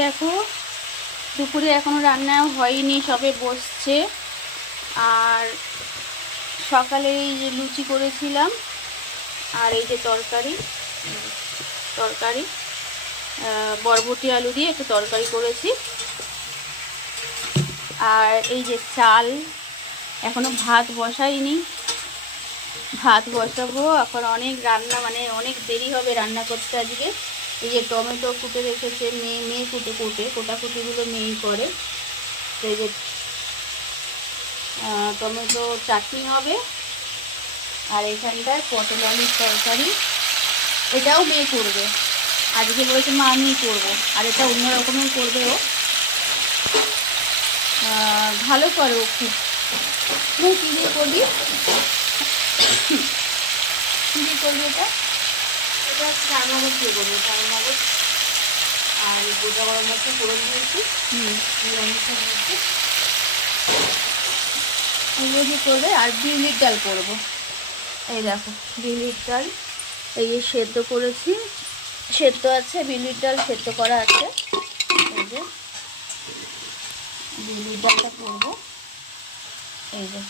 দেখো দুপুরে এখনো রান্না হয়নি, সবে বসছে। আর সকালে এই যে লুচি করেছিলাম, আর এই যে তরকারি বরবটি আলু দিয়ে একটু তরকারি করেছি। আর এই যে চাল, এখনো ভাত বসাইনি, ভাত বসাবো। এখন অনেক রান্না, মানে অনেক দেরি হবে রান্না করতে আজকে। এই যে টমেটো কুটে রেখেছে মেয়ে কোটাকুটিগুলো মেয়েই করে। তো এই যে টমেটো চাটনি হবে, আর এখানটায় পটল আলুর তরকারি, এটাও মেয়ে করবে। আজকে বলেছে মা আমিই করবো, আর এটা অন্য রকমের করবে ও। ভালো করে ও খুব। তুই কী দিয়ে করবি? কী দিয়ে করবি এটা? এটা চারমগজ দিয়ে করবো, চারমগজ আর গোটা গরম মশলা ফোড়ন দিয়েছি নিরামিষের মধ্যে। এগুলো দিয়ে করবে। আর বিউলির ডাল করবো। এই দেখো বিউলির ডাল, এই যে সেদ্ধ করেছি, সেদ্ধ আছে, বিউলির ডাল সেদ্ধ করা আছে। এই যে বিউলির ডালটা করবো। এই যে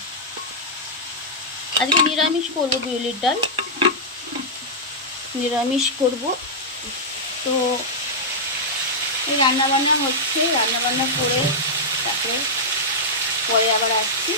আজকে নিরামিষ করবো, বিউলির ডাল নিরামিষ করব। তো এই রান্নাবান্না হচ্ছে, রান্নাবান্না করে তারপরে পরে আবার আসছি।